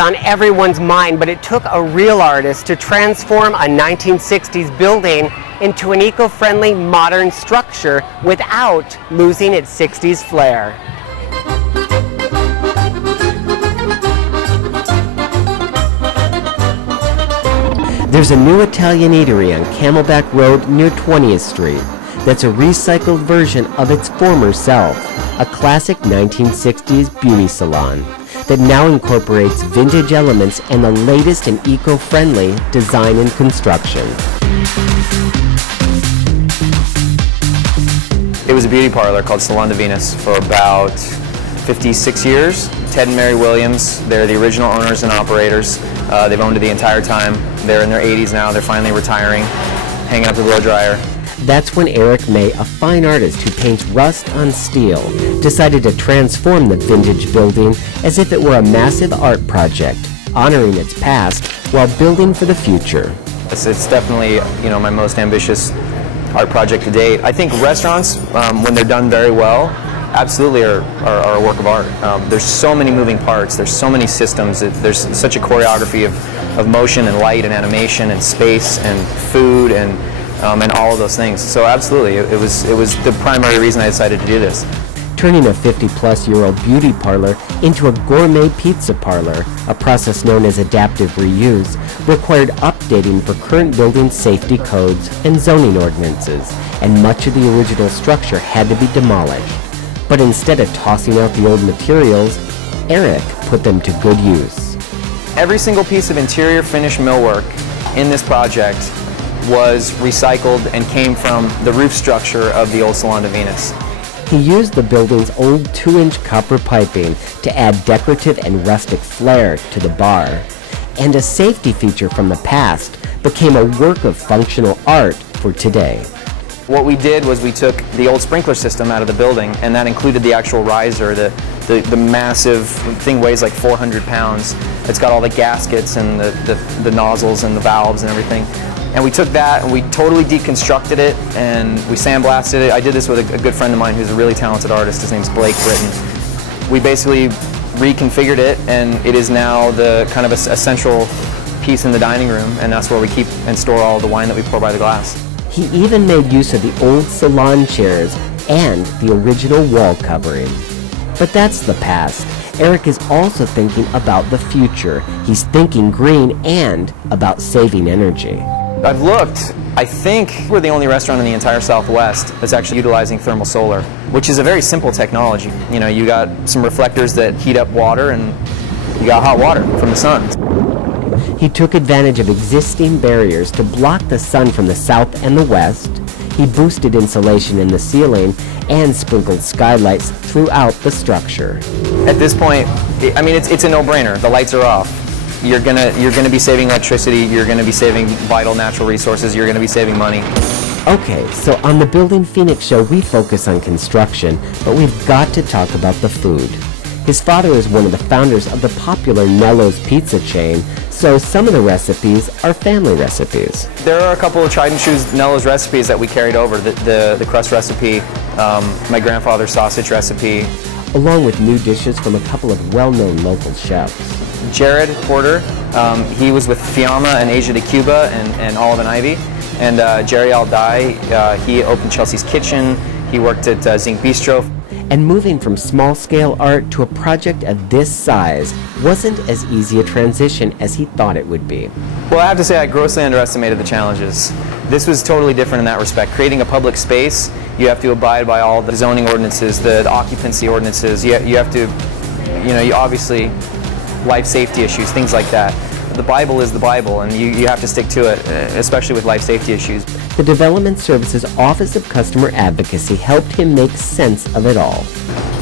on everyone's mind, but it took a real artist to transform a 1960s building into an eco-friendly modern structure without losing its 60s flair. There's a new Italian eatery on Camelback Road near 20th Street that's a recycled version of its former self, a classic 1960s beauty salon that now incorporates vintage elements and the latest in eco-friendly design and construction. It was a beauty parlor called Salon de Venus for about 56 years. Ted and Mary Williams, they're the original owners and operators. They've owned it the entire time. They're in their 80s now. They're finally retiring, hanging up the blow dryer. That's when Eric May, a fine artist who paints rust on steel, decided to transform the vintage building as if it were a massive art project, honoring its past while building for the future. It's definitely, my most ambitious art project to date. I think restaurants, when they're done very well, absolutely are a work of art. There's so many moving parts, there's so many systems, there's such a choreography of motion and light and animation and space and food and all of those things. So absolutely, it was the primary reason I decided to do this. Turning a 50-plus-year-old beauty parlor into a gourmet pizza parlor, a process known as adaptive reuse, required updating for current building safety codes and zoning ordinances, and much of the original structure had to be demolished. But instead of tossing out the old materials, Eric put them to good use. Every single piece of interior finish millwork in this project was recycled and came from the roof structure of the old Salon de Venus. He used the building's old 2-inch copper piping to add decorative and rustic flair to the bar. And a safety feature from the past became a work of functional art for today. What we did was we took the old sprinkler system out of the building, and that included the actual riser. The massive thing weighs like 400 pounds. It's got all the gaskets and the nozzles and the valves and everything. And we took that and we totally deconstructed it and we sandblasted it. I did this with a good friend of mine who's a really talented artist. His name's Blake Britton. We basically reconfigured it, and it is now the kind of a central piece in the dining room, and that's where we keep and store all the wine that we pour by the glass. He even made use of the old salon chairs and the original wall covering. But that's the past. Eric is also thinking about the future. He's thinking green and about saving energy. I've looked. I think we're the only restaurant in the entire Southwest that's actually utilizing thermal solar, which is a very simple technology. You got some reflectors that heat up water, and you got hot water from the sun. He took advantage of existing barriers to block the sun from the south and the west. He boosted insulation in the ceiling and sprinkled skylights throughout the structure. At this point, it's a no-brainer. The lights are off. You're gonna be saving electricity, you're gonna be saving vital natural resources, you're gonna be saving money. Okay, so on the Building Phoenix show, we focus on construction, but we've got to talk about the food. His father is one of the founders of the popular Nello's pizza chain, so some of the recipes are family recipes. There are a couple of tried and true Nello's recipes that we carried over. The crust recipe, my grandfather's sausage recipe. Along with new dishes from a couple of well-known local chefs. Jared Porter, he was with Fiamma and Asia de Cuba and Olive and Ivy. And Jerry Aldai, he opened Chelsea's Kitchen. He worked at Zinc Bistro. And moving from small-scale art to a project of this size wasn't as easy a transition as he thought it would be. Well, I have to say I grossly underestimated the challenges. This was totally different in that respect. Creating a public space, you have to abide by all the zoning ordinances, the occupancy ordinances. You have to, you obviously, life safety issues, things like that. The Bible is the Bible, and you have to stick to it, especially with life safety issues. The Development Services Office of Customer Advocacy helped him make sense of it all.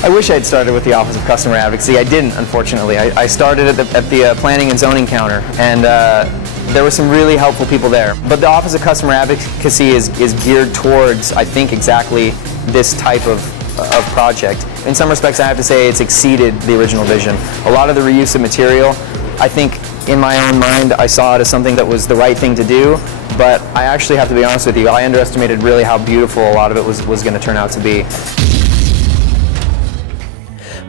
I wish I had started with the Office of Customer Advocacy. I didn't, unfortunately. I started at the Planning and Zoning counter, and there were some really helpful people there. But the Office of Customer Advocacy is geared towards, I think, exactly this type of project. In some respects, I have to say it's exceeded the original vision. A lot of the reuse of material, I think, in my own mind, I saw it as something that was the right thing to do, but I actually have to be honest with you, I underestimated really how beautiful a lot of it was going to turn out to be.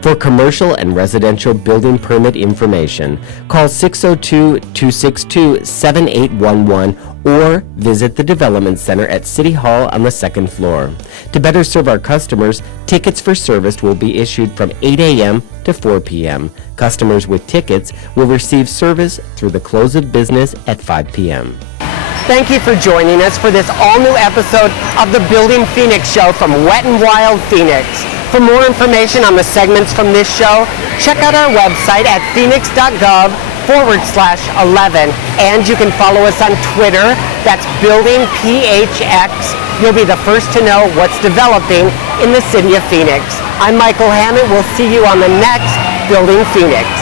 For commercial and residential building permit information, call 602-262-7811 or visit the Development Center at City Hall on the second floor. To better serve our customers, tickets for service will be issued from 8 a.m. to 4 p.m. Customers with tickets will receive service through the close of business at 5 p.m. Thank you for joining us for this all-new episode of the Building Phoenix Show from Wet n Wild Phoenix. For more information on the segments from this show, check out our website at phoenix.gov/11, and you can follow us on Twitter. That's Building PHX. You'll be the first to know what's developing in the city of Phoenix. I'm Michael Hammond. We'll see you on the next Building Phoenix.